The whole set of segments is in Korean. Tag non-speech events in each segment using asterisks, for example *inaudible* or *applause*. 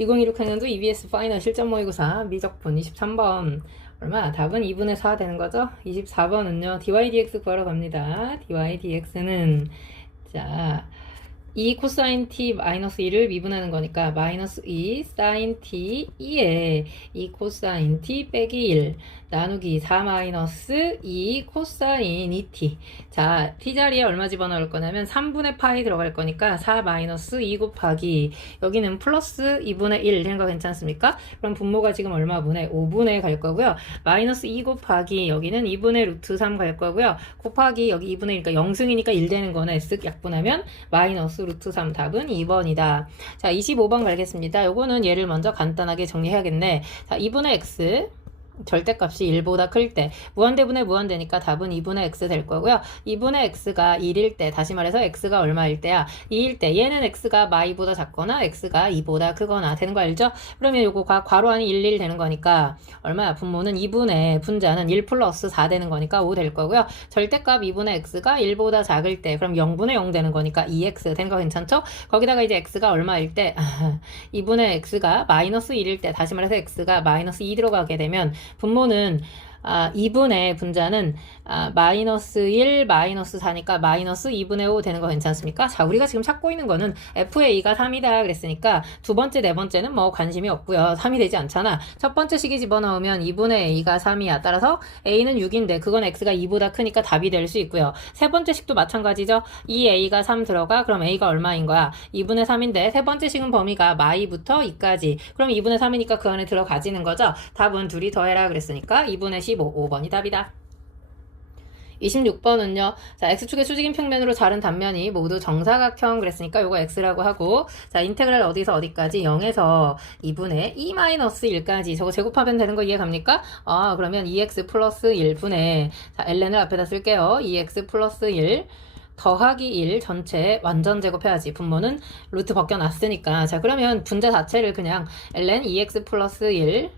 2016 학년도 EBS 파이널 실전 모의고사 미적분 23번 얼마? 답은 2분의 4 되는 거죠? 24번은요 dydx 구하러 갑니다 dydx는 자 2 코사인 t 마이너스 2를 미분하는 거니까 마이너스 2 사인 t 2에 2 코사인 t 빼기 1 나누기 4 마이너스 2 코사인 2t 자 t 자리에 얼마 집어넣을 거냐면 3분의 파이 들어갈 거니까 4 마이너스 2 곱하기 여기는 플러스 2분의 1 되는 거 괜찮습니까? 그럼 분모가 지금 얼마분의? 5분의 갈 거고요. 마이너스 2 곱하기 여기는 2분의 루트 3 갈 거고요. 곱하기 여기 2분의 1이니까 0승이니까 1 되는 거네. 쓱 약분하면 마이너스 루트 3 답은 2번이다. 자 25번 가겠습니다. 요거는 얘를 먼저 간단하게 정리해야겠네. 자 2분의 x 절대값이 1보다 클 때 무한대분의 무한대니까 답은 2분의 x 될 거고요. 2분의 x가 1일 때 다시 말해서 x가 얼마일 때야? 2일 때 얘는 x가 마이보다 작거나 x가 2보다 크거나 되는 거 알죠? 그러면 요거 과, 괄호 안이 1, 1 되는 거니까 얼마야? 분모는 2분의 분자는 1 플러스 4 되는 거니까 5 될 거고요. 절대값 2분의 x가 1보다 작을 때 그럼 0분의 0 되는 거니까 2x 되는 거 괜찮죠? 거기다가 이제 x가 얼마일 때 *laughs* 2분의 x가 마이너스 1일 때 다시 말해서 x가 마이너스 2 들어가게 되면 분모는 아, 2분의 분자는 아, 마이너스 1, 마이너스 4니까 마이너스 2분의 5 되는 거 괜찮습니까? 자, 우리가 지금 찾고 있는 거는 FA가 3이다 그랬으니까 두 번째, 네 번째는 뭐 관심이 없고요. 3이 되지 않잖아. 첫 번째 식이 집어넣으면 2분의 A가 3이야. 따라서 A는 6인데 그건 X가 2보다 크니까 답이 될 수 있고요. 세 번째 식도 마찬가지죠. 이 A가 3 들어가 그럼 A가 얼마인 거야? 2분의 3인데 세 번째 식은 범위가 마이부터 2까지. 그럼 2분의 3이니까 그 안에 들어가지는 거죠. 답은 둘이 더해라 그랬으니까 2분의 15, 5번이 답이다. 26번은요. 자, x축의 수직인 평면으로 자른 단면이 모두 정사각형 그랬으니까 요거 x라고 하고 자, 인테그랄 어디서 어디까지 0에서 2분의 2-1까지 저거 제곱하면 되는 거 이해 갑니까? 아, 그러면 2x 플러스 1분의 자, ln을 앞에다 쓸게요. 2x 플러스 1 더하기 1 전체 완전 제곱해야지. 분모는 루트 벗겨놨으니까. 자, 그러면 분자 자체를 그냥 ln 2x 플러스 1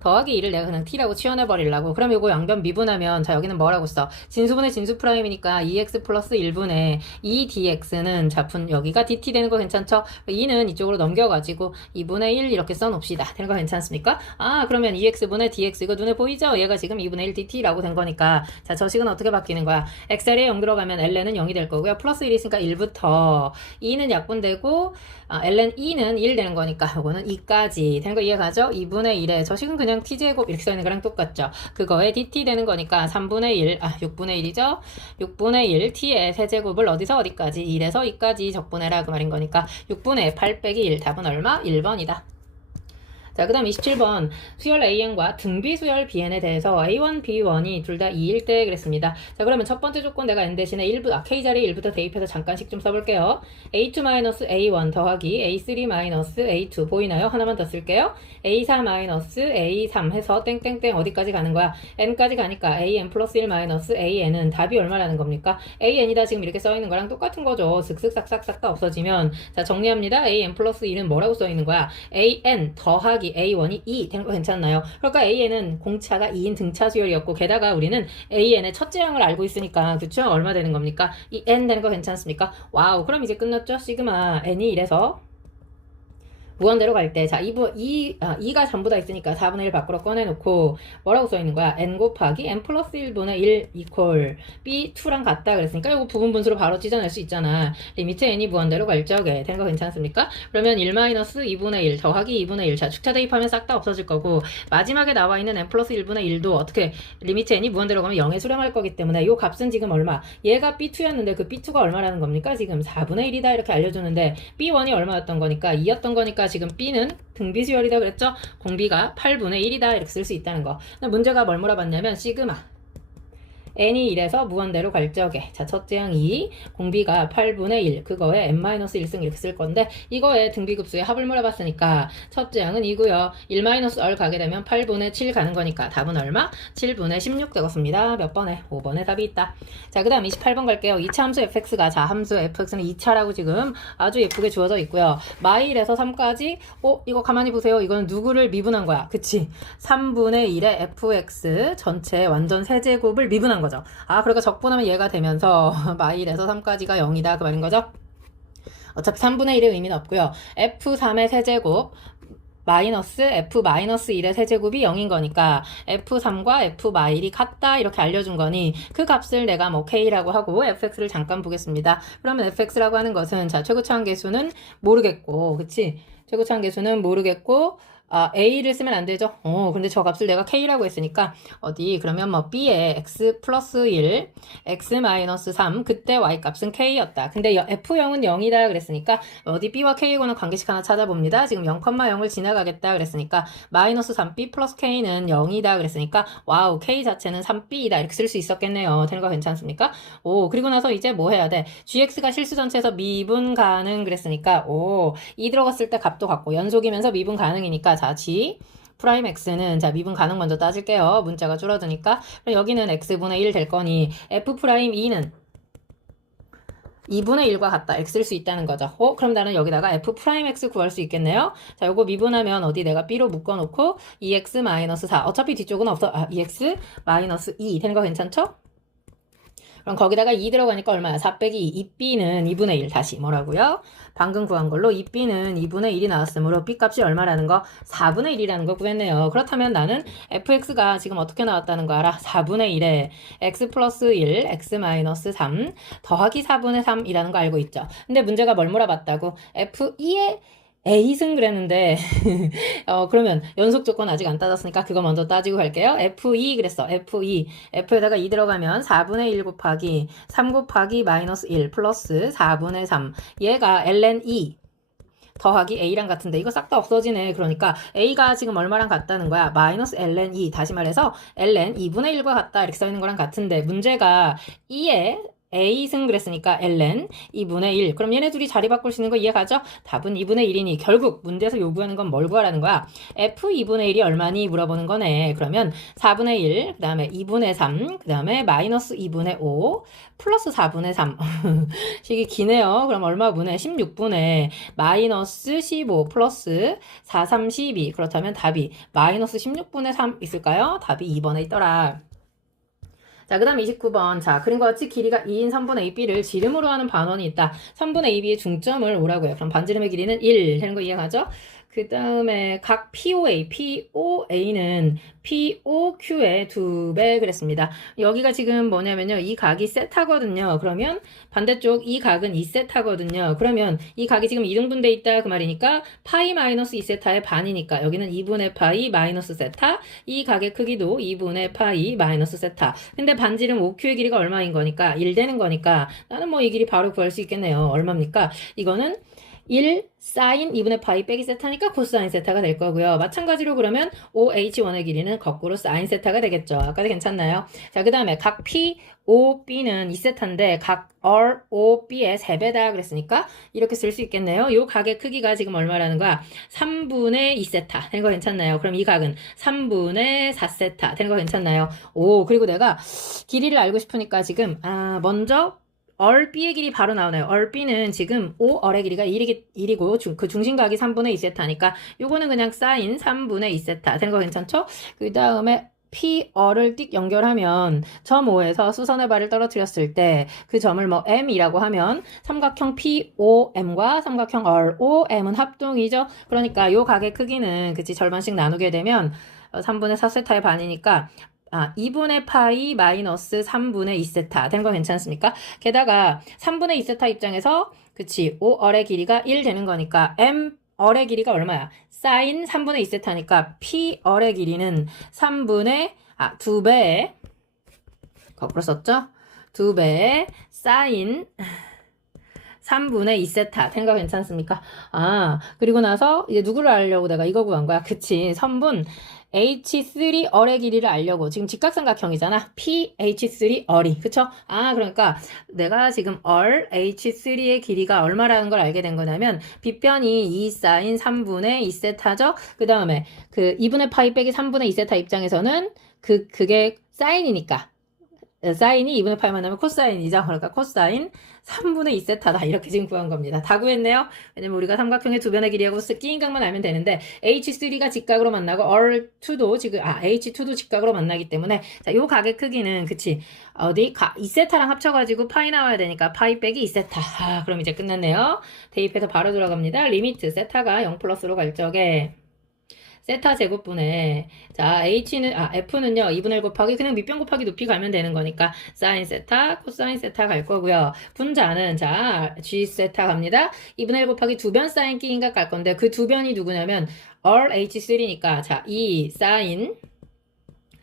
더하기 2를 내가 그냥 t라고 치워내버리려고. 그럼 요거 양변 미분하면, 자, 여기는 뭐라고 써? 진수분의 진수 프라임이니까 2x 플러스 1분의 2dx는 자푼 여기가 dt 되는 거 괜찮죠? 2는 이쪽으로 넘겨가지고 2분의 1 이렇게 써놓읍시다. 되는 거 괜찮습니까? 아, 그러면 2x분의 dx 이거 눈에 보이죠? 얘가 지금 2분의 1 dt라고 된 거니까. 자, 저 식은 어떻게 바뀌는 거야? xl에 0 들어가면 ln은 0이 될 거고요. 플러스 1이 있으니까 1부터 2는 약분되고, 아, ln 2는 1 되는 거니까 요거는 2까지 되는 거 이해가죠? 2분의 1에 저 식은 그냥 t제곱 이렇게 써있는 거랑 똑같죠? 그거에 dt 되는 거니까 3분의 1, 아 6분의 1이죠? 6분의 1 t의 세제곱을 어디서 어디까지? 1에서 2까지 적분해라 그 말인 거니까 6분의 8 빼기 1 답은 얼마? 1번이다. 자, 그 다음 27번. 수열 AN과 등비 수열 BN에 대해서 A1, B1이 둘 다 2일 때 그랬습니다. 자, 그러면 첫 번째 조건 내가 N 대신에 1부, 아, K 자리에 1부터 대입해서 잠깐씩 좀 써볼게요. A2-A1 더하기 A3-A2 보이나요? 하나만 더 쓸게요. A4-A3 해서 땡땡땡 어디까지 가는 거야? N까지 가니까 AN 플러스 1 마이너스 AN은 답이 얼마라는 겁니까? AN이다 지금 이렇게 써있는 거랑 똑같은 거죠. 슥슥싹싹싹 다 없어지면. 자, 정리합니다. AN 플러스 1은 뭐라고 써있는 거야? AN 더하기 A1이 2 되는 거 괜찮나요? 그러니까 AN은 공차가 2인 등차 수열이었고 게다가 우리는 AN의 첫째 항을 알고 있으니까 그쵸? 얼마 되는 겁니까? 이 N 되는 거 괜찮습니까? 와우 그럼 이제 끝났죠? 시그마 N이 이래서 무한대로 갈 때, 자, 2부, 2, 아, 2가 전부 다 있으니까 4분의 1 밖으로 꺼내놓고, 뭐라고 써있는 거야? n 곱하기 n 플러스 1분의 1 이퀄 b2랑 같다 그랬으니까, 이거 부분 분수로 바로 찢어낼 수 있잖아. 리미트 n이 무한대로 갈 적에 되는 거 괜찮습니까? 그러면 1 마이너스 2분의 1 더하기 2분의 1. 자, 축차 대입하면 싹 다 없어질 거고, 마지막에 나와 있는 n 플러스 1분의 1도 어떻게, 리미트 n이 무한대로 가면 0에 수렴할 거기 때문에, 이 값은 지금 얼마? 얘가 b2였는데 그 b2가 얼마라는 겁니까? 지금 4분의 1이다 이렇게 알려주는데, b1이 얼마였던 거니까, 2였던 거니까, 지금 B는 등비수열이다 그랬죠? 공비가 8분의 1이다 이렇게 쓸 수 있다는 거. 문제가 뭘 물어봤냐면 시그마 n이 1에서 무한대로 갈 적에. 자 첫째 항 2, 공비가 8분의 1 그거에 n-1승 이렇게 쓸 건데 이거에 등비급수의 합을 물어봤으니까 첫째 항은 2고요. 1-을 가게 되면 8분의 7 가는 거니까 답은 얼마? 7분의 16 되겠습니다. 몇 번에? 5번에 답이 있다. 자 그 다음 28번 갈게요. 2차 함수 fx가 자 함수 fx는 2차라고 지금 아주 예쁘게 주어져 있고요. 마일에서 3까지? 어 이거 가만히 보세요. 이거는 누구를 미분한 거야? 그치. 3분의 1의 fx 전체 완전 세제곱을 미분한 거죠 아 그러니까 적분하면 얘가 되면서 *laughs* 마일에서 3까지가 0이다 그 말인 거죠 어차피 3분의 1의 의미는 없고요 f3의 세제곱 마이너스 f 마이너스 1의 세제곱이 0인 거니까 f3과 f 마일이 같다 이렇게 알려준 거니 그 값을 내가 뭐 k라고 하고 fx를 잠깐 보겠습니다. 그러면 fx라고 하는 것은 자 최고차원 계수는 모르겠고 그치? 최고차원 계수는 모르겠고 아, A를 쓰면 안 되죠? 어, 근데 저 값을 내가 K라고 했으니까, 어디, 그러면 뭐, B에 X 플러스 1, X 마이너스 3, 그때 Y 값은 K였다. 근데 F0은 0이다 그랬으니까, 어디 B와 K하고는 관계식 하나 찾아봅니다. 지금 0,0을 지나가겠다 그랬으니까, 마이너스 3B 플러스 K는 0이다 그랬으니까, 와우, K 자체는 3B이다. 이렇게 쓸 수 있었겠네요. 되는 거 괜찮습니까? 오, 그리고 나서 이제 뭐 해야 돼? GX가 실수 전체에서 미분 가능 그랬으니까, 오, 이 들어갔을 때 값도 같고, 연속이면서 미분 가능이니까, 자, G. 프라임 x는 자 미분 가능 먼저 따질게요. 문자가 줄어드니까 여기는 x분의 1 될 거니 f 프라임 2는 2분의 1과 같다. x일 수 있다는 거죠. 어? 그럼 나는 여기다가 f 프라임 x 구할 수 있겠네요. 자, 요거 미분하면 어디 내가 b로 묶어 놓고 2x 마이너스 4. 어차피 뒤쪽은 없어. 아, 2x 마이너스 2 되는 거 괜찮죠? 그럼 거기다가 2 들어가니까 얼마야? 4 빼기 2. 2b는 2분의 1. 다시 뭐라고요? 방금 구한 걸로 2b는 2분의 1이 나왔으므로 b 값이 얼마라는 거? 4분의 1이라는 거 구했네요. 그렇다면 나는 fx가 지금 어떻게 나왔다는 거 알아? 4분의 1에 x 플러스 1, x 마이너스 3 더하기 4분의 3이라는 거 알고 있죠. 근데 문제가 뭘 물어봤다고? f2의 A승 그랬는데 *laughs* 어 그러면 연속 조건 아직 안 따졌으니까 그거 먼저 따지고 갈게요. F2 그랬어. F2 F에다가 2 들어가면 4분의 1 곱하기 3 곱하기 마이너스 1 플러스 4분의 3 얘가 ln 2 더하기 A랑 같은데 이거 싹 다 없어지네. 그러니까 A가 지금 얼마랑 같다는 거야? 마이너스 ln 2 다시 말해서 ln 2분의 1과 같다 이렇게 써있는 거랑 같은데 문제가 2에 A승 그랬으니까 ln 2분의 1. 그럼 얘네 둘이 자리 바꿀 수 있는 거 이해가죠? 답은 2분의 1이니 결국 문제에서 요구하는 건 뭘 구하라는 거야? f 2분의 1이 얼마니 물어보는 거네. 그러면 4분의 1, 그 다음에 2분의 3, 그 다음에 마이너스 2분의 5, 플러스 4분의 3. *laughs* 식이 기네요. 그럼 얼마 분의 16분의 마이너스 15 플러스 4, 3, 12. 그렇다면 답이 마이너스 16분의 3 있을까요? 답이 2번에 있더라. 자, 그 다음 29번. 자, 그림과 같이 길이가 2인 3분의 2b를 지름으로 하는 반원이 있다. 3분의 2b의 중점을 오라고요. 그럼 반지름의 길이는 1 되는 거 이해가죠? 그 다음에 각 POA, POA는 POQ의 두 배 그랬습니다. 여기가 지금 뭐냐면요. 이 각이 세타거든요. 그러면 반대쪽 이 각은 2세타거든요. 그러면 이 각이 지금 2등분돼 있다 그 말이니까 파이 마이너스 2세타의 반이니까 여기는 2분의 파이 마이너스 세타 이 각의 크기도 2분의 파이 마이너스 세타 근데 반지름 OQ의 길이가 얼마인 거니까 1 되는 거니까 나는 뭐 이 길이 바로 구할 수 있겠네요. 얼마입니까? 이거는 1 사인 2분의 파이 빼기 세타니까 코사인 세타가 될 거고요. 마찬가지로 그러면 OH1의 길이는 거꾸로 사인 세타가 되겠죠. 아까도 괜찮나요? 자, 그 다음에 각 P, O, B는 2세타인데 각 R, O, B의 3배다 그랬으니까 이렇게 쓸 수 있겠네요. 요 각의 크기가 지금 얼마라는 거야? 3분의 2세타 되는 거 괜찮나요? 그럼 이 각은 3분의 4세타 되는 거 괜찮나요? 오, 그리고 내가 길이를 알고 싶으니까 지금 아, 먼저 얼 B의 길이 바로 나오네요. 얼 B는 지금 5 얼의 길이가 1이, 1이고 중, 그 중심각이 3분의 2세타니까 요거는 그냥 사인 3분의 2세타 되는 거 괜찮죠? 그 다음에 P, 어를 띡 연결하면 점 5에서 수선의 발을 떨어뜨렸을 때 그 점을 뭐 M이라고 하면 삼각형 POM과 삼각형 ROM은 합동이죠. 그러니까 요 각의 크기는 그치 절반씩 나누게 되면 3분의 4세타의 반이니까 아, 2분의 파이 마이너스 3분의 2세타 되는 거 괜찮습니까? 게다가 3분의 2세타 입장에서 그치 5얼의 길이가 1 되는 거니까 m 얼의 길이가 얼마야? 사인 3분의 2세타니까 p 얼의 길이는 3분의 아 2배의 거꾸로 썼죠? 2배의 사인 3분의 2세타 되는 거 괜찮습니까? 아 그리고 나서 이제 누구를 알려고 내가 이거 구한 거야? 그치 선분 H3 얼의 길이를 알려고 지금 직각삼각형이잖아. PH3 얼이 그쵸? 아 그러니까 내가 지금 얼 H3의 길이가 얼마라는 걸 알게 된 거냐면 빗변이 2 사인 3분의 2세타죠. 그 다음에 그 2분의 파이 빼기 3분의 2세타 입장에서는 그 그게 사인이니까 사인이 2분의 파이만 나면 코사인이죠. 그러니까 코사인 3분의 2세타다. 이렇게 지금 구한 겁니다. 다 구했네요. 왜냐면 우리가 삼각형의 두 변의 길이하고 끼인 각만 알면 되는데 H3가 직각으로 만나고 R2도 지금 아 H2도 직각으로 만나기 때문에 자, 요 각의 크기는 그치 어디 가, 2세타랑 합쳐가지고 파이 나와야 되니까 파이 빼기 2세타. 아, 그럼 이제 끝났네요. 대입해서 바로 들어갑니다. 리미트 세타가 0 플러스로 갈 적에 세타 제곱분의 자 h는 아 f는요 2분의 1 곱하기 그냥 밑변 곱하기 높이 가면 되는 거니까 사인 세타 코사인 세타 갈 거고요. 분자는 자 g 세타 갑니다. 2분의 1 곱하기 두 변 사인 끼인각 갈 건데 그 두 변이 누구냐면 RH3니까 자2 사인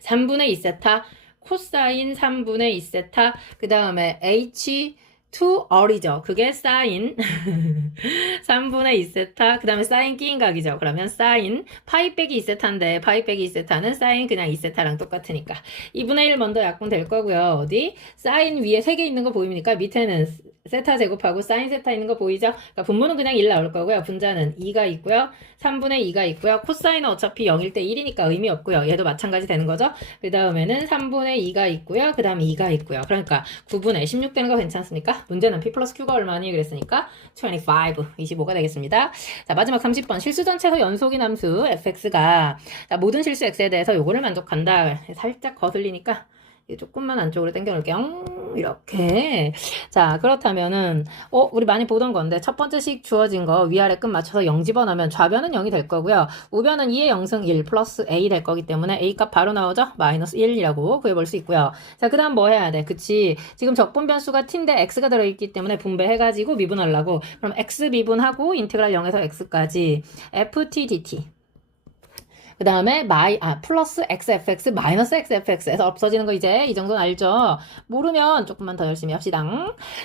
3분의 2 세타 코사인 3분의 2 세타 그 다음에 H 2R이죠. 그게 사인 *laughs* 3분의 2세타 그 다음에 사인 끼인 각이죠. 그러면 사인 파이 빼기 2세타인데 파이 빼기 2세타는 사인 그냥 2세타랑 똑같으니까 2분의 1 먼저 약분 될 거고요. 어디? 사인 위에 3개 있는 거 보입니까? 밑에는 세타 제곱하고 사인 세타 있는 거 보이죠? 그러니까 분모는 그냥 1 나올 거고요. 분자는 2가 있고요. 3분의 2가 있고요. 코사인은 어차피 0일 때 1이니까 의미 없고요. 얘도 마찬가지 되는 거죠. 그 다음에는 3분의 2가 있고요. 그 다음에 2가 있고요. 그러니까 9분의 16 되는 거 괜찮습니까? 문제는 p 플러스 q가 얼마니? 그랬으니까 25, 25가 되겠습니다. 자, 마지막 30번. 실수 전체에서 연속인 함수 fx가 자, 모든 실수 x에 대해서 요거를 만족한다. 살짝 거슬리니까 조금만 안쪽으로 당겨놓을게요. 이렇게. 자, 그렇다면은, 어, 우리 많이 보던 건데, 첫 번째 식 주어진 거 위아래 끝 맞춰서 0 집어넣으면 좌변은 0이 될 거고요. 우변은 2의 0승 1 플러스 a 될 거기 때문에 a 값 바로 나오죠? 마이너스 1이라고 구해볼 수 있고요. 자, 그 다음 뭐 해야 돼? 그치. 지금 적분 변수가 t인데 x가 들어있기 때문에 분배해가지고 미분하려고. 그럼 x 미분하고 인테그랄 0에서 x까지 ft dt. 그 다음에 마이 아 플러스 xfx 마이너스 xfx에서 없어지는 거 이제 이 정도는 알죠? 모르면 조금만 더 열심히 합시다.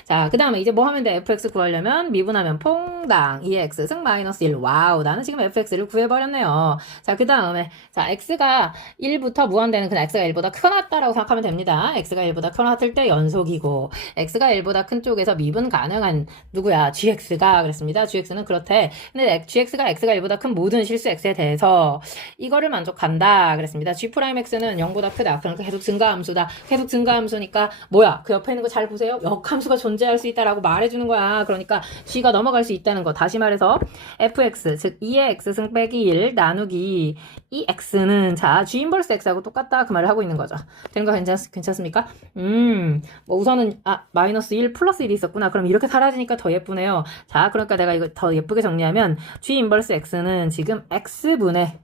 자, 그 다음에 이제 뭐 하면 돼? fx 구하려면 미분하면 퐁당 2x 승 마이너스 1. 와우, 나는 지금 fx를 구해버렸네요. 자, 그 다음에 자 x가 1부터 무한대는 그냥 x가 1보다 크나다라고 생각하면 됩니다. x가 1보다 크나을 때 연속이고 x가 1보다 큰 쪽에서 미분 가능한 누구야? gx가 그랬습니다. gx는 그렇대. 근데 gx가 x가 1보다 큰 모든 실수 x에 대해서 이거를 만족한다 그랬습니다. G'X는 0보다 크다. 그러니까 계속 증가함수다. 계속 증가함수니까 뭐야? 그 옆에 있는 거 잘 보세요. 역함수가 존재할 수 있다라고 말해주는 거야. 그러니까 G가 넘어갈 수 있다는 거. 다시 말해서 fx 즉 2의 x승 빼기 1 나누기 이 x는 자 G 인버스 x하고 똑같다 그 말을 하고 있는 거죠. 되는 거 괜찮, 괜찮습니까? 음, 뭐 우선은 아 마이너스 1 플러스 1이 있었구나. 그럼 이렇게 사라지니까 더 예쁘네요. 자, 그러니까 내가 이거 더 예쁘게 정리하면 G 인버스 x는 지금 x분의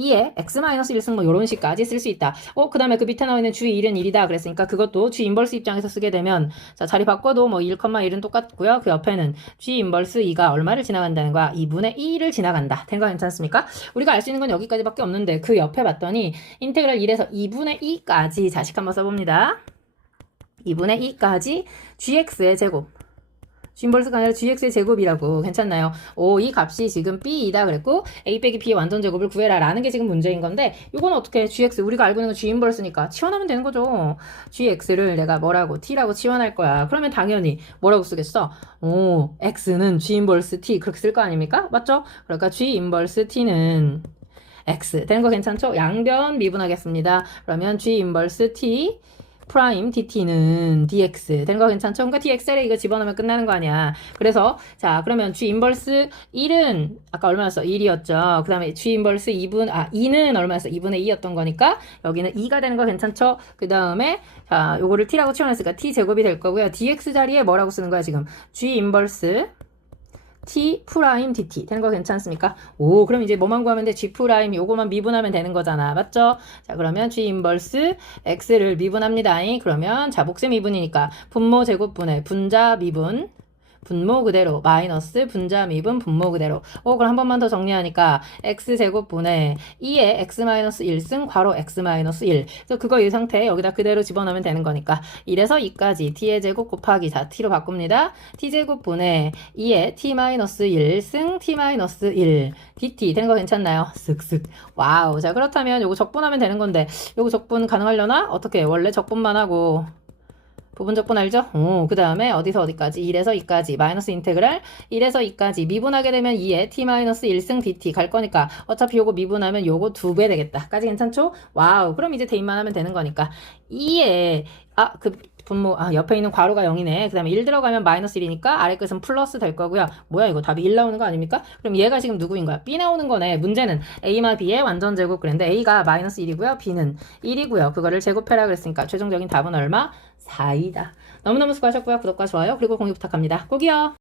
2에 x-1승 뭐 이런 식까지 쓸 수 있다. 어, 그 다음에 그 밑에 나와 있는 주 1은 1이다. 그랬으니까 그것도 G 인버스 입장에서 쓰게 되면 자, 자리 바꿔도 뭐 1,1은 똑같고요. 그 옆에는 G 인버스 2가 얼마를 지나간다는 거야? 2분의 2를 지나간다. 된거 괜찮습니까? 우리가 알 수 있는 건 여기까지밖에 없는데 그 옆에 봤더니 인테그랄 1에서 2분의 2까지 자식 한번 써봅니다. 2분의 2까지 gx의 제곱 인버스가 아니라 gx의 제곱이라고 괜찮나요? 오, 이 값이 지금 b이다 그랬고 a 빼기 b의 완전 제곱을 구해라 라는 게 지금 문제인 건데 이건 어떻게 gx 우리가 알고 있는 건 g 인버스니까 치환하면 되는 거죠. gx를 내가 뭐라고 t라고 치환할 거야. 그러면 당연히 뭐라고 쓰겠어? 오, x는 g 인버스 t 그렇게 쓸 거 아닙니까? 맞죠? 그러니까 g 인버스 t는 x 되는 거 괜찮죠? 양변 미분하겠습니다. 그러면 g 인버스 t 프라임 dt는 dx 되는 거 괜찮죠? 그러니까 dx에 이거 집어넣으면 끝나는 거 아니야. 그래서 자 그러면 g 인버스 1은 아까 얼마였어? 1이었죠. 그 다음에 g 인버스 2분 아 2는 얼마였어? 2분의 2였던 거니까 여기는 2가 되는 거 괜찮죠? 그 다음에 자 요거를 t라고 치워냈으니까 t 제곱이 될 거고요. dx 자리에 뭐라고 쓰는 거야 지금? g 인버스 t 프라임 dt 되는 거 괜찮습니까? 오 그럼 이제 뭐만 구하면 돼? g 프라임 요거만 미분하면 되는 거잖아 맞죠? 자 그러면 g 인버스 x를 미분합니다 그러면 자 복수 미분이니까 분모 제곱분의 분자 미분 분모 그대로 마이너스 분자 미분 분모 그대로. 어 그럼 한 번만 더 정리하니까 x 제곱 분의 2의 x 마이너스 1승 괄호 x 마이너스 1 그래서 그거 이 상태에 여기다 그대로 집어넣으면 되는 거니까. 1에서 2까지 t의 제곱 곱하기 자 t로 바꿉니다. t 제곱 분의 2의 t 마이너스 1승 t 마이너스 1 dt 되는 거 괜찮나요? 쓱쓱 와우. 자 그렇다면 요거 적분하면 되는 건데 요거 적분 가능하려나? 어떻게? 원래 적분만 하고 부분 적분 알죠? 오, 그 다음에 어디서 어디까지? 1에서 2까지 마이너스 인테그랄 1에서 2까지 미분하게 되면 2에 t 마이너스 1승 dt 갈 거니까 어차피 요거 미분하면 요거 두 배 되겠다. 까지 괜찮죠? 와우. 그럼 이제 대입만 하면 되는 거니까 2에 아, 그 분모 아, 옆에 있는 괄호가 0이네. 그다음에 1 들어가면 마이너스 1이니까 아래 끝은 플러스 될 거고요. 뭐야 이거 답이 1 나오는 거 아닙니까? 그럼 얘가 지금 누구인 거야? B 나오는 거네. 문제는 A마 B의 완전 제곱 그랬는데 A가 마이너스 1이고요. B는 1이고요. 그거를 제곱해라 그랬으니까 최종적인 답은 얼마? 4이다. 너무너무 수고하셨고요. 구독과 좋아요 그리고 공유 부탁합니다. 꼭이요.